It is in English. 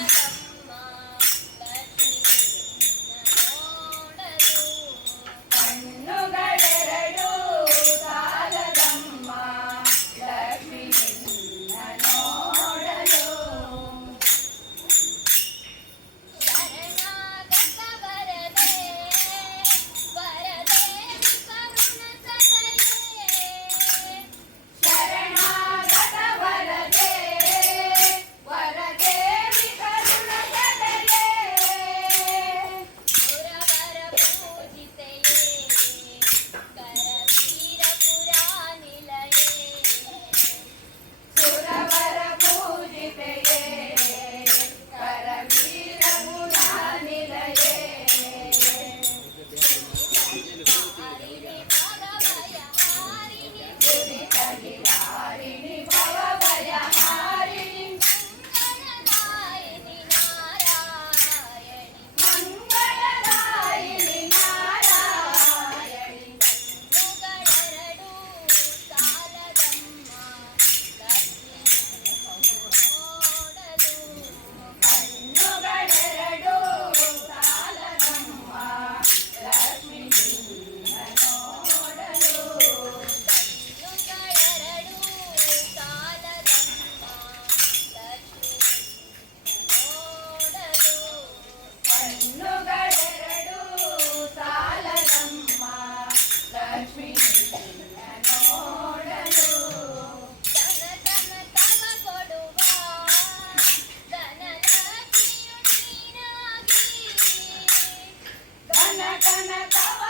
Yeah. ಕನ ಕನ ತವ